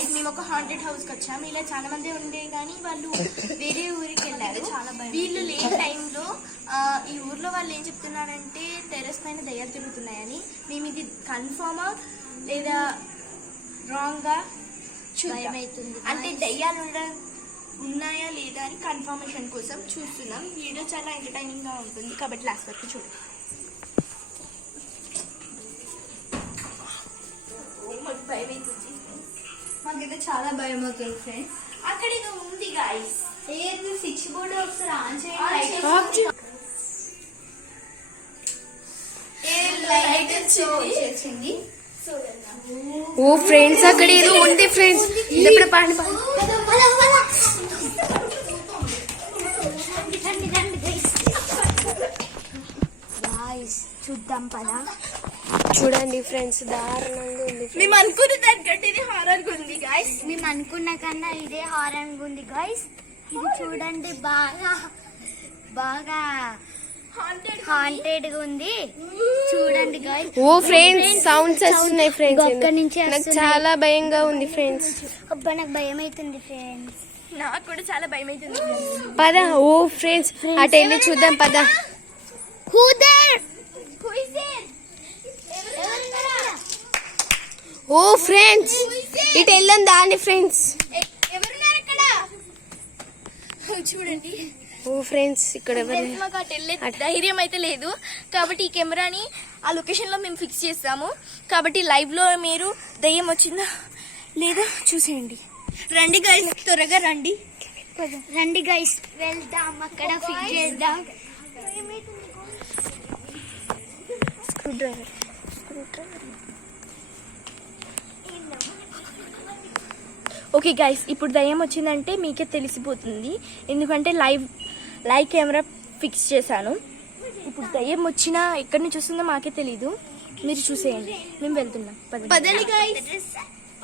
Guys మేము ఒక haunted house కి వచ్చాము. ఇలా చాలా మంది ఉండే కానీ వాళ్ళు వేరే ఊరికి వెళ్ళారు. వీళ్ళు లేని టైంలో ఈ ఊర్లో వాళ్ళు ఏం చెప్తున్నారంటే టెర్రస్ పైన దయ్యాలు తిరుగుతున్నాయని. మేము ఇది కన్ఫర్మా లేదా రాంగ్ అంటే దయ్యాలు ఉన్నాయా లేదా అని కన్ఫర్మేషన్ కోసం చూస్తున్నాం. వీడియో చాలా ఎంటర్టైనింగ్ గా ఉంటుంది కాబట్టి లాస్ట్ వరకు చూడండి. మాకు భయం అవుతుంది, మాకైతే చాలా భయం అవుతుంది ఫ్రెండ్స్. అక్కడ ఏదో ఉంది గాయస్. ఏది స్విచ్ బోర్డ్ ఒకసారి ఆన్ చేయండి. లైట్ వచ్చింది. ఓ ఫ్రెండ్స్ అక్కడ ఏదో ఉంది ఫ్రెండ్స్. ఇప్పుడు పాడి చూద్దాం పదా. చూడండి ఫ్రెండ్స్ దారుణంగా ఉంది. మేము అనుకున్న దానికంటే ఇది హారర్ ఉంది గాయస్. మేము అనుకున్న కన్నా ఇదే హారర్ ఉంది గాయస్. ఇది చూడండి బాగా బాగా హాంటెడ్ గా ఉంది. చూడండి గాయస్. ఓ ఫ్రెండ్స్ సౌండ్స్ వస్తున్నాయి ఫ్రెండ్స్. అక్కడి నుంచి నాకు చాలా భయంగా ఉంది ఫ్రెండ్స్. అబ్బా నాకు భయం అవుతుంది ఫ్రెండ్స్. నాకు కూడా చాలా భయం అవుతుంది. పద ఓ ఫ్రెండ్స్ అటు వెళ్ళి చూద్దాం పద. Who there? ఓ ఫ్రెండ్స్ ఇటు వెళ్ళాం దాని ఫ్రెండ్స్. ఎవరున్నారు అక్కడ చూడండి. ఓ ఫ్రెండ్స్ ఇక్కడ ఎవరు? మాకు అటు వెళ్ళే ధైర్యం అయితే లేదు కాబట్టి ఈ కెమెరాని ఆ లొకేషన్ లో మేము ఫిక్స్ చేస్తాము. కాబట్టి లైవ్ లో మీరు దయ్యం వచ్చిందా లేదా చూసేయండి. రండి గైస్, త్వరగా రండి. రండి గైస్ వెళ్దాం, అక్కడ ఫిక్స్ చేద్దాం. Screw driver. ఓకే గైస్, ఇప్పుడు దయ్యం వచ్చిందంటే మీకే తెలిసిపోతుంది. ఎందుకంటే లైవ్ కెమెరా ఫిక్స్ చేశాను. ఇప్పుడు దయ్యం వచ్చినా ఎక్కడి నుంచి వస్తుందో మాకే తెలీదు. మీరు చూసేయండి. మేము వెళ్తున్నాం. పదండి గైస్,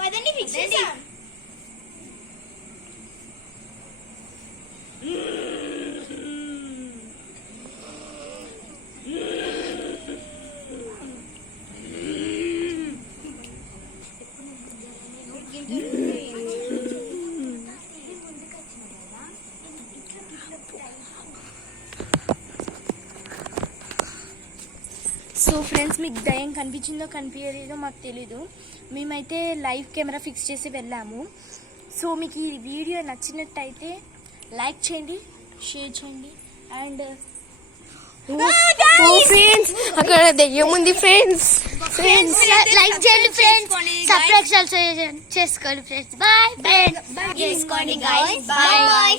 పదండి ఫిక్స్ చేసాం. సో ఫ్రెండ్స్, మీకు దయ్యం కనిపించిందో కనిపించలేదో మాకు తెలీదు. మేమైతే లైవ్ కెమెరా ఫిక్స్ చేసి వెళ్ళాము. సో మీకు ఈ వీడియో నచ్చినట్టయితే లైక్ చేయండి, షేర్ చేయండి అండ్ ఓ ఫ్రెండ్స్ అక్కడ దెయ్యం ఉంది ఫ్రెండ్స్. లైక్ చేయండి ఫ్రెండ్స్, సబ్స్క్రైబ్ చేసుకోండి ఫ్రెండ్స్. బాయ్ ఫ్రెండ్స్, చేసుకోండి గైస్. బాయ్.